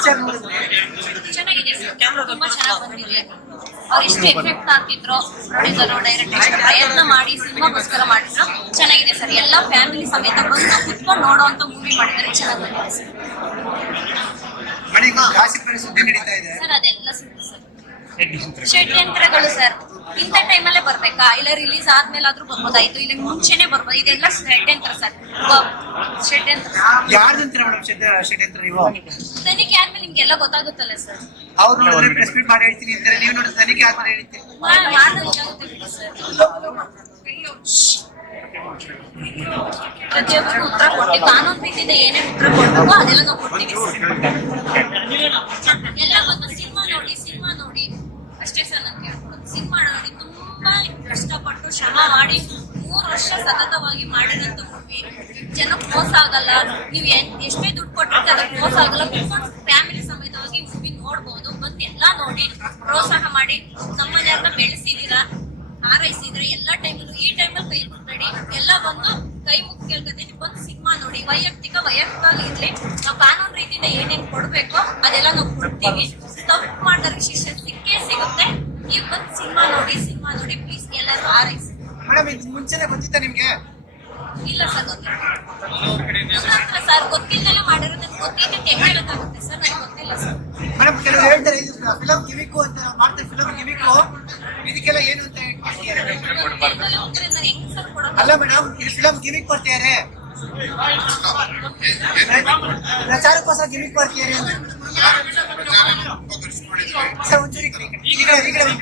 Picture ನೋಡಿದ್ರೆ ಚೆನ್ನಾಗಿದೆ sir ತುಂಬಾ ಚೆನ್ನಾಗಿ ಬಂದಿದೆ. ಅವ್ರು ಎಷ್ಟು ಎಫೆಕ್ಟ್ ಹಾಕಿದ್ರು ಪ್ರೊಡ್ಯೂಸರ್ ಡೈರೆಕ್ಟರ್ ಪ್ರಯತ್ನ ಮಾಡಿ ಸಿನಿಮಾಗೋಸ್ಕರ ಮಾಡಿದ್ರು. ಚೆನ್ನಾಗಿದೆ ಸರ್. ಎಲ್ಲ ಫ್ಯಾಮಿಲಿ ಸಮೇತ ಬಂದು ಕುತ್ಕೊಂಡು ನೋಡುವಂತ ಮೂವಿ ಮಾಡಿದ್ರೆ ಚೆನ್ನಾಗಿ ಬಂದಿದೆ ಸರ್. ಸುದ್ದಿ ಸರ್ ಅದೆಲ್ಲ ಸುಳ್ಳು ಸರ್. ಷಡ್ಯಂತ್ರಗಳು ಸರ್. ಇಂಥ ಟೈಮಲ್ಲೇ ಬರ್ಬೇಕಾ? ಇಲ್ಲ ರಿಲೀಸ್ ಆದ್ಮೇಲೆ ಆದ್ರೂ ಬರ್ಬೋದಾಯ್ತು? ಇಲ್ಲ ಮುಂಚೆನೆ ಬರ್ಬೋದು? ಇದೆಲ್ಲ ಷಡ್ಯಂತ್ರ ಸರ್. ಷಡ್ಯಂತ್ರ ಯಾರ್ದಂತೀರ ಮೇಡಮ್ ಷಡ್ಯಂತ್ರ ನೀವು? ತನಿಖೆ ಆದ್ಮೇಲೆ ನಿಮ್ಗೆಲ್ಲ ಗೊತ್ತಾಗುತ್ತಲ್ಲ ಸರ್. ಅವ್ರು ನೋಡಿದ್ರೆ ಪ್ರೆಸ್ ಮೀಟ್ ಮಾಡಿ ಹೇಳ್ತೀನಿ ಅಂತಾರೆ. ನೀವು ನೋಡಿದ್ರೆ ತನಿಖೆ ಆದ್ಮೇಲೆ ಹೇಳ್ತೀನಿ. ಮಾಡಿದ್ರೆ ಗೊತ್ತಾಗುತ್ತೆ ಬಿಡಿ ಸರ್. ಪ್ರತಿಯೊಬ್ಬರಿಗೂ ಉತ್ತರ ಕೊಟ್ಟಿ ಕಾನೂನು ರೀತಿಯಿಂದ ಏನೇನು ಉತ್ತರ ಕೊಡ್ಬೇಕು ಅದೆಲ್ಲ ನಾವು ಕೊಡ್ತೀವಿ. ಎಲ್ಲ ಬಂದು ಸಿನಿಮಾ ನೋಡಿ ಸಿನಿಮಾ ನೋಡಿ. ಅಷ್ಟೇ ಸರ್ ನಾನು ಕೇಳ್ಕೊಡೋದು ಸಿನಿಮಾ ನೋಡಿ ತುಂಬಾ ಕಷ್ಟಪಟ್ಟು ಶ್ರಮ ಮಾಡಿ ಮೂರು ವರ್ಷ ಸತತವಾಗಿ ಮಾಡಿದಂತ ಮೂವಿ ಜನಕ್ಕೆ ಮೋಸ ಆಗಲ್ಲ. ನೀವು ಎಷ್ಟೇ ದುಡ್ಡು ಕೊಟ್ಟಿರ್ತೀರ, ಅದಕ್ಕೆ ಮೋಸ ಆಗಲ್ಲ. ಫ್ಯಾಮಿಲಿ ಸಮೇತವಾಗಿ ಮೂವಿ ನೋಡ್ಬೋದು. ಬಂದು ಎಲ್ಲ ನೋಡಿ, ಪ್ರೋತ್ಸಾಹ ಮಾಡಿ, ನಮ್ಮ ಬೆಳೆಸಿದೀರ ಆರೈಸಿದ್ರೆ ಎಲ್ಲ ಟೈಮಲ್ಲೂ ಈ ಟೈಮಲ್ಲಿ ಕೈ ಮುಟ್ಬೇಡಿ ಎಲ್ಲ ಬಂದು ಕೈ ಮುಗಿ ಕೇಳ್ಕೊತೀನಿ ಬಂದು ಸಿನಿಮಾ ನೋಡಿ. ವೈಯಕ್ತಿಕ, ವೈಯಕ್ತಿಕವಾಗಿ ಇರಲಿ. ನಾವು ಕಾನೂನು ರೀತಿಯಿಂದ ಏನೇನು ಕೊಡ್ಬೇಕೋ, ಅದೆಲ್ಲ ನಾವು ಕೊಡ್ತೀವಿ. ತಪ್ಪು ಮಾಡಿದ್ರೆ ಶಿಕ್ಷೆ ನೀವು ಬಂದು ಸಿನಿಮಾ ನೋಡಿ ಸಿನಿಮಾ ನೋಡಿ ಪ್ಲೀಸ್ ಎಲ್ಲರೂ ಆರೈಸಿ. ಮೇಡಮ್ ಇದು ಮುಂಚೆನೆ ಗೊತ್ತಿತ್ತ ನಿಮ್ಗೆ? ಇಲ್ಲ ಸರ್ ಗೊತ್ತಿಲ್ಲ. ಸರ್ ಗೊತ್ತಿಲ್ಲ ಮಾಡಿರೋದು ಗೊತ್ತಿದ್ದಕ್ಕೆ ಹೆಂಗ್ ಹೇಳಕ್ಕಾಗುತ್ತೆ ಸರ್ ನನಗೆ ಗೊತ್ತಿಲ್ಲ ಸರ್. ಮೇಡಮ್ ಕೆಲವು ಹೇಳ್ತಾರೆ ಇದು ಫಿಲಂ ಗಿಮಿಕ್ಕು ಅಂತ ನಾವು ಮಾಡ್ತೀವಿ ಫಿಲಂ ಗಿಮಿಕ್ಕು ಇದಕ್ಕೆಲ್ಲ ಏನು ಅಂತ ಹೆಂಗ್ ಅಲ್ಲ ಮೇಡಮ್ ಇದು ಫಿಲಂ ಗಿಮಿಕ್ ಬರ್ತಿದ್ದಾರೆ ಪ್ರಚಾರಕ್ಕೋಸ್ಕರ ಗಿಮಿಕ್ ಬರ್ತಿದ್ದಾರೆ ಅಂತ ಸರ್ ಒಂಚೂರು ಈ ಕಡೆ,